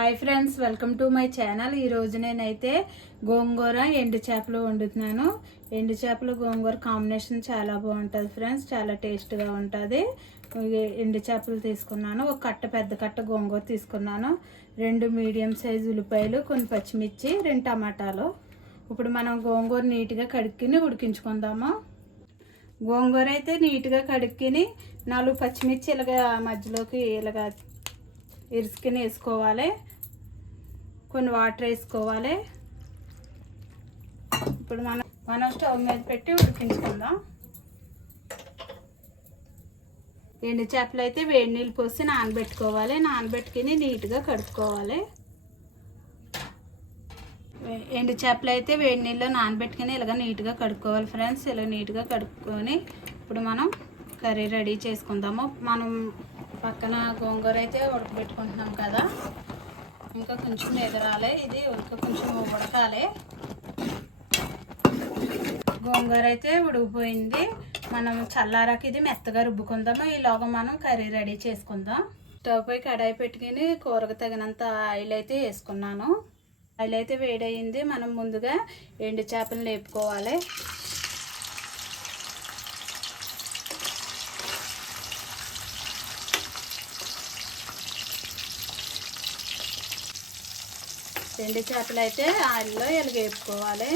Hi friends, welcome to my channel. ఈరోజు నేనైతే గోంగూర ఎండు చేపలు వండుతున్నాను. ఎండు చేపలు గోంగూర కాంబినేషన్ చాలా బాగుంటుంది ఫ్రెండ్స్, చాలా టేస్ట్గా ఉంటుంది. ఎండు చేపలు తీసుకున్నాను, ఒక కట్ట పెద్ద కట్ట గోంగూర తీసుకున్నాను, 2 మీడియం సైజు ఉల్లిపాయలు, కొన్ని పచ్చిమిర్చి, 2 టమాటాలు. ఇప్పుడు మనం గోంగూర నీట్గా కడుక్కుని ఉడికించుకుందాము. గోంగూర అయితే నీట్గా కడుక్కుని 4 పచ్చిమిర్చి ఇలాగ మధ్యలోకి ఇలాగ ఇరుసుకుని వేసుకోవాలి. కొన్ని వాటర్ వేసుకోవాలి. ఇప్పుడు మనం స్టవ్ మీద పెట్టి ఉడికించుకుందాం. ఎండు చేపలు అయితే వేడి నీళ్ళు పోసి నానబెట్టుకోవాలి. నానబెట్టుకుని నీట్గా కడుక్కోవాలి. ఎండు చేపలు అయితే వేడి నీళ్ళలో నానబెట్టుకుని ఇలాగ నీట్గా కడుక్కోవాలి ఫ్రెండ్స్. ఇలా నీట్గా కడుక్కొని ఇప్పుడు మనం కర్రీ రెడీ చేసుకుందాము. మనం పక్కన గోంగూర అయితే ఉడకబెట్టుకుంటున్నాం కదా, ఇంకా కొంచెం ఎగరాలి. ఇది కొంచెం ఉడకాలి. గోంగూర అయితే ఉడికిపోయింది. మనం చల్లారాక ఇది మెత్తగా రుబ్బుకుందాము. ఈలోగా మనం కర్రీ రెడీ చేసుకుందాం. స్టవ్ పై కడాయి పెట్టుకుని కూరకు తగినంత ఆయిల్ అయితే వేసుకున్నాను. ఆయిల్ అయితే వేడయింది. మనం ముందుగా ఎండు చేపలు లేపుకోవాలి. ఎండు చేపలు అయితే ఆయిల్లో ఇలా వేపుకోవాలి.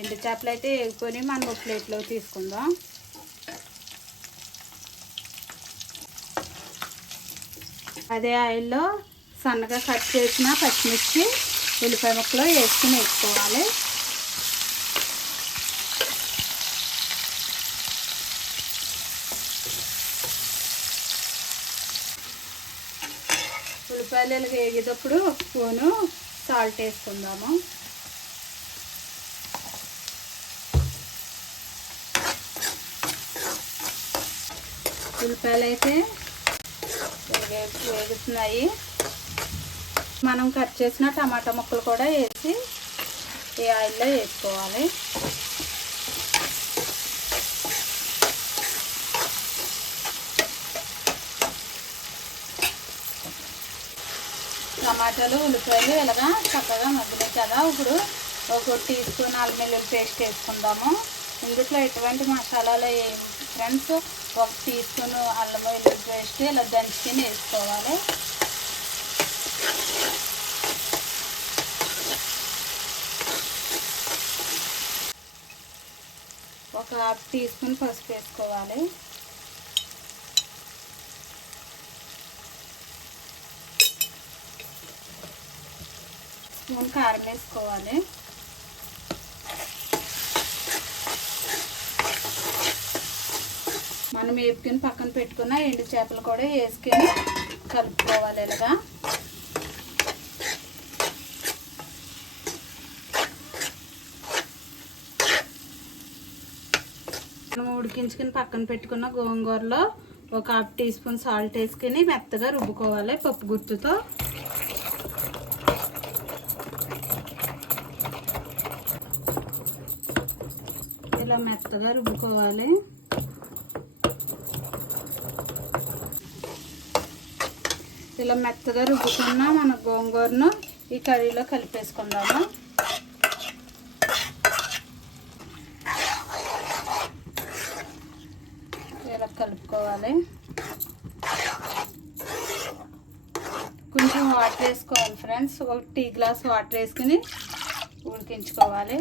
ఎండు చేపలు అయితే వేపుకొని మనం ఒక ప్లేట్లో తీసుకుందాం. అదే ఆయిల్లో సన్నగా కట్ చేసిన పచ్చిమిర్చి, ఉల్లిపాయ ముక్కలు వేసుకుని వేసుకోవాలి. ఉల్లిపాయలు వేగేటప్పుడు ఒక స్పూను సాల్ట్ వేసుకుందాము. ఉల్లిపాయలు అయితే వేగుతున్నాయి. మనం కట్ చేసిన టమాటా ముక్కలు కూడా వేసి ఈ ఆయిల్లో వేసుకోవాలి. టమాటాలు ఉల్లిపాయలు ఇలాగా చక్కగా మగ్గినాయి కదా. ఇప్పుడు ఒక టీ స్పూన్ అల్లం వెల్లుల్లి పేస్ట్ వేసుకుందాము. ఇందులో ఎటువంటి మసాలాలు ఫ్రెండ్స్, 1 టీ స్పూన్ అల్లం వెల్లుల్లి పేస్ట్ ఇలా దంచుకొని వేసుకోవాలి. ఒక 1/2 టీ స్పూన్ పసుపు వేసుకోవాలి. స్పూన్ కారం వేసుకోవాలి. మనం వేపుకొని పక్కన పెట్టుకున్న ఎండు చేపలు కూడా వేసుకొని కలుపుకోవాలి. ఇలాగా మనం ఉడికించుకుని పక్కన పెట్టుకున్న గోంగూరలో ఒక 1/2 టీ స్పూన్ సాల్ట్ వేసుకొని మెత్తగా రుబ్బుకోవాలి పప్పు గుత్తుతో. ఇలా మెత్తగా రుబ్బుకోవాలి. ఇలా మెత్తగా రుబ్బుకున్న మన గోంగూరను ఈ కర్రీలో కలిపేసుకుందాము. ఇలా కలుపుకోవాలి. కొంచెం వాటర్ వేసుకోవాలి ఫ్రెండ్స్. ఒక టీ గ్లాస్ వాటర్ వేసుకుని ఉడికించుకోవాలి.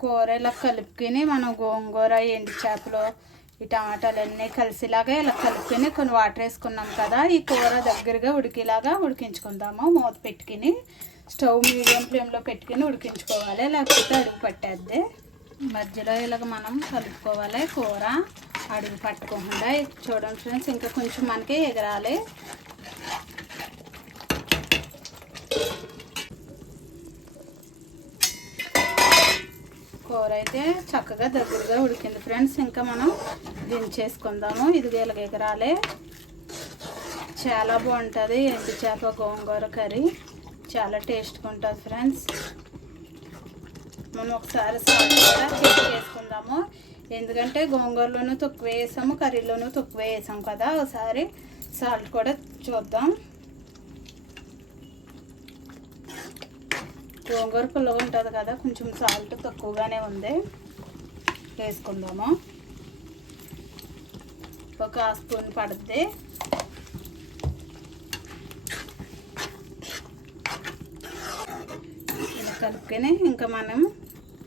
కూర ఇలా కలుపుకొని మనం గోంగూర, ఎండు చేపలు, ఈ టమాటాలు అన్నీ కలిసిలాగా ఇలా కలుపుకొని కొన్ని వాటర్ వేసుకున్నాం కదా, ఈ కూర దగ్గరగా ఉడికేలాగా ఉడికించుకుందాము. మూత పెట్టుకుని స్టవ్ మీడియం ఫ్లేమ్లో పెట్టుకుని ఉడికించుకోవాలి, లేకపోతే అడుగు పట్టేద్ది. మధ్యలో ఇలాగ మనం కలుపుకోవాలి. కూర అడుగు పట్టకుండా చూడండి ఫ్రెండ్స్, ఇంకా కొంచెం మనకి ఎగరాలి. కూర కూర అయితే చక్కగా దగ్గరగా ఉడికింది ఫ్రెండ్స్. ఇంకా మనం దించేసుకుందాము. ఇది ఎగరాలే. చాలా బాగుంటుంది ఎండు చేప గోంగూర కర్రీ, చాలా టేస్ట్గా ఉంటుంది ఫ్రెండ్స్. మనం ఒకసారి సాల్ట్ కూడా చెక్ చేసుకుందాము, ఎందుకంటే గోంగూరలోనూ తక్కువ వేసాము, కర్రీలోనూ తక్కువ వేసాం కదా. ఒకసారి సాల్ట్ కూడా చూద్దాం. గోంగూర పుల్లగా ఉంటుంది కదా, కొంచెం సాల్ట్ తక్కువగానే ఉంది, వేసుకుందాము. ఒక స్పూన్ పడుద్ది. ఇలా కలుపుకొని ఇంకా మనం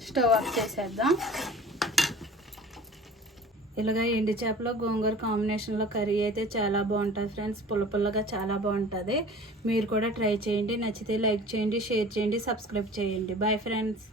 స్టవ్ ఆఫ్ చేసేద్దాం. ఇలాగా ఎండు చేపలో గోంగూర కాంబినేషన్లో కర్రీ అయితే చాలా బాగుంటుంది ఫ్రెండ్స్. పుల్లగా చాలా బాగుంటుంది. మీరు కూడా ట్రై చేయండి. నచ్చితే లైక్ చేయండి, షేర్ చేయండి, సబ్స్క్రైబ్ చేయండి. Bye friends.